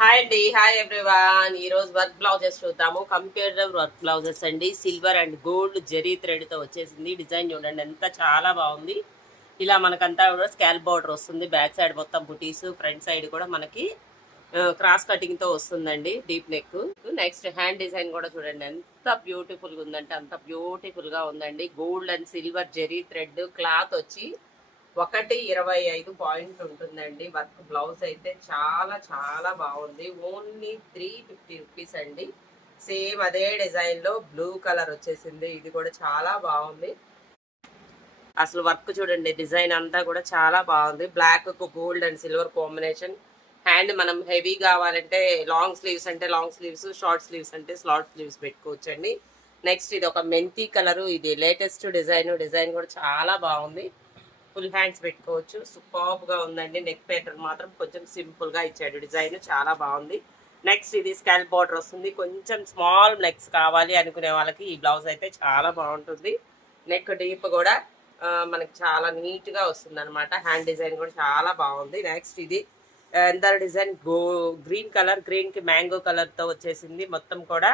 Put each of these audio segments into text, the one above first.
Hi అండి, hi everyone. ఈ రోజు వర్క్ బ్లౌజెస్ చూద్దాము. కంప్యూటర్ వర్క్ బ్లౌజెస్ అండి. Silver and gold zari thread తో వచ్చేసింది. డిజైన్ చూడండి ఎంత చాలా బాగుంది. ఇలా మనకంతా కూడా స్కాల్ బార్డర్ వస్తుంది. బ్యాక్ సైడ్ మొత్తం బుటీస్, ఫ్రంట్ సైడ్ కూడా మనకి క్రాస్ కటింగ్ తో వస్తుందండి. Deep neck. Next hand design కూడా చూడండి ఎంత బ్యూటిఫుల్ గా ఉందంటే అంత బ్యూటిఫుల్ గా ఉందండి. Gold and silver zari thread cloth వచ్చి 125 పాయింట్ ఉంటుందండి. వర్క్ బ్లౌజ్ అయితే చాలా చాలా బాగుంది. ఓన్లీ 350 రూపీస్ అండి. సేమ్ అదే డిజైన్ లో బ్లూ కలర్ వచ్చేసింది. ఇది కూడా చాలా బాగుంది. అసలు వర్క్ చూడండి, డిజైన్ అంతా కూడా చాలా బాగుంది. బ్లాక్ కు gold and silver combination. Hand మనం హెవీ కావాలంటే లాంగ్ స్లీవ్స్ అంటే లాంగ్ స్లీవ్స్, షార్ట్ స్లీవ్స్ అంటే షార్ట్ స్లీవ్స్ పెట్టుకోవచ్చండి. నెక్స్ట్ ఇది ఒక మెంతి కలరు. ఇది లేటెస్ట్ డిజైన్. డిజైన్ కూడా చాలా బాగుంది. ఫుల్ హ్యాండ్స్ పెట్టుకోవచ్చు. సూపర్బ్ గా ఉందండి. నెక్ ప్యాటర్న్ మాత్రం కొంచెం సింపుల్ గా ఇచ్చాడు. డిజైన్ చాలా బాగుంది. నెక్స్ట్ ఇది స్కాల్ప్ బార్డర్ వస్తుంది. కొంచెం స్మాల్ నెక్స్ కావాలి అనుకునే వాళ్ళకి ఈ బ్లౌజ్ అయితే చాలా బాగుంటుంది. నెక్ డీప్ కూడా మనకి చాలా నీట్ గా వస్తుంది అనమాట. హ్యాండ్ డిజైన్ కూడా చాలా బాగుంది. నెక్స్ట్ ఇది ఎందర్ డిజైన్ గ్రీన్ కలర్, గ్రీన్ కి మ్యాంగో కలర్ తో వచ్చేసింది. మొత్తం కూడా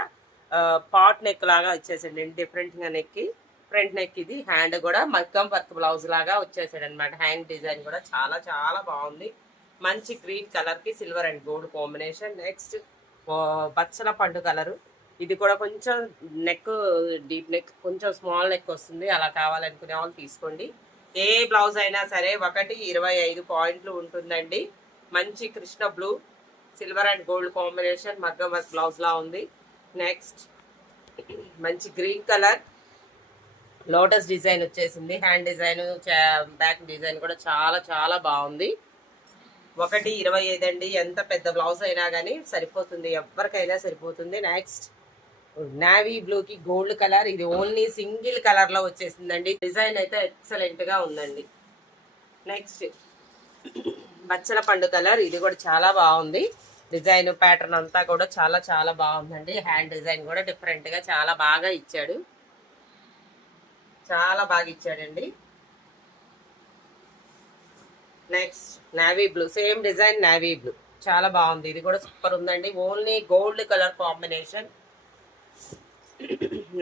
పాట్ నెక్ లాగా వచ్చేసింది. డిఫరెంట్ గా నెక్ కి ఫ్రంట్ నెక్. ఇది హ్యాండ్ కూడా మగ్గం వర్క్ బ్లౌజ్ లాగా వచ్చేసాడు అనమాట. హ్యాండ్ డిజైన్ కూడా చాలా చాలా బాగుంది. మంచి గ్రీన్ కలర్ కి silver and gold combination. Next బచ్చల పండు కలరు. ఇది కూడా కొంచెం నెక్ డీప్ నెక్, కొంచెం స్మాల్ నెక్ వస్తుంది. అలా కావాలనుకునే వాళ్ళు తీసుకోండి. ఏ బ్లౌజ్ అయినా సరే 125 పాయింట్లు ఉంటుందండి. మంచి Krishna blue, silver and gold combination మగ్గం వర్క్ బ్లౌజ్ లా ఉంది. నెక్స్ట్ మంచి గ్రీన్ కలర్ లోటస్ డిజైన్ వచ్చేసింది. హ్యాండ్ డిజైన్, బ్యాక్ డిజైన్ కూడా చాలా చాలా బాగుంది. 125 అండి. ఎంత పెద్ద బ్లౌజ్ అయినా కానీ సరిపోతుంది, ఎవరికైనా సరిపోతుంది. నెక్స్ట్ నావీ బ్లూ కి గోల్డ్ కలర్. ఇది ఓన్లీ సింగిల్ కలర్ లో వచ్చేసిందండి. డిజైన్ అయితే ఎక్సలెంట్ గా ఉందండి. నెక్స్ట్ బచ్చల పండు కలర్. ఇది కూడా చాలా బాగుంది. డిజైన్ ప్యాటర్న్ అంతా కూడా చాలా చాలా బాగుందండి. హ్యాండ్ డిజైన్ కూడా డిఫరెంట్ గా చాలా బాగా ఇచ్చాడు. చాలా బాగా ఇచ్చాడండి. Next navy blue, same design navy blue చాలా బాగుంది. ఇది కూడా సూపర్ ఉందండి. Only gold colour combination.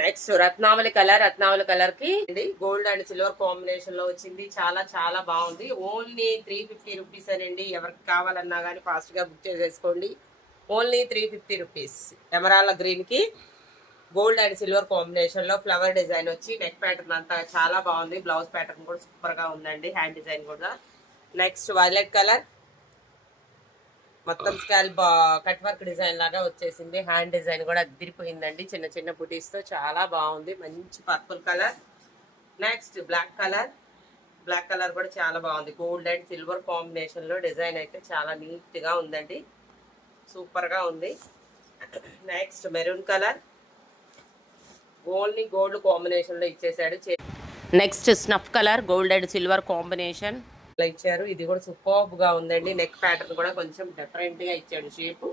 Next Ratnavali colour. Ratnavali colour కి గోల్డ్ అండ్ సిల్వర్ కాంబినేషన్ లో వచ్చింది. చాలా చాలా బాగుంది. ఓన్లీ 350 రూపీస్ అనండి. ఎవరికి కావాలన్నా కానీ ఫాస్ట్ గా బుక్ చేసేసుకోండి. Only 350 rupees. ఎమరాల్డ్ గ్రీన్ కి గోల్డ్ అండ్ సిల్వర్ కాంబినేషన్ లో ఫ్లవర్ డిజైన్ వచ్చి నెక్ ప్యాటర్న్ అంతా చాలా బాగుంది. బ్లౌజ్ ప్యాటర్న్ కూడా సూపర్ గా ఉందండి. హ్యాండ్ డిజైన్ కూడా. Next violet colour. మొత్తం స్కాల్ కట్ వర్క్ డిజైన్ లాగా వచ్చేసింది. హ్యాండ్ డిజైన్ కూడా అదిరిపోయిందండి. చిన్న చిన్న బుటీస్ తో చాలా బాగుంది. మంచి purple colour. Next black colour. Black colour కూడా చాలా బాగుంది. గోల్డ్ అండ్ సిల్వర్ కాంబినేషన్ లో డిజైన్ అయితే చాలా నీట్ గా ఉందండి. సూపర్ గా ఉంది. Next maroon colour. Only gold combination లో ఇచ్చేసాడు. Next snuff colour, gold and silver combination ఇచ్చారు. ఇది కూడా సూపర్బ్ గా ఉందండి. నెక్ ప్యాటర్న్ కూడా కొంచెం డిఫరెంట్ గా ఇచ్చాడు షేప్.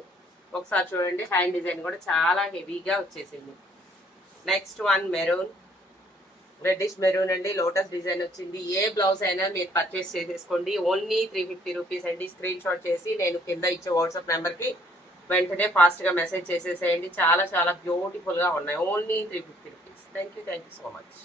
ఒకసారి చూడండి. హ్యాండ్ డిజైన్ కూడా చాలా హెవీగా వచ్చేసింది. Next one maroon, reddish maroon అండి. లోటస్ డిజైన్ వచ్చింది. ఏ బ్లౌజ్ అయినా మీరు పర్చేస్ చేసేసుకోండి. ఓన్లీ 350 రూపీస్ అండి. స్క్రీన్ షాట్ చేసి నేను కింద ఇచ్చే వాట్సాప్ నెంబర్ కి వెంటనే ఫాస్ట్ గా మెసేజ్ చేసేసేయండి. చాలా చాలా బ్యూటిఫుల్ గా ఉన్నాయి. Only 350 rupees. Thank you so much.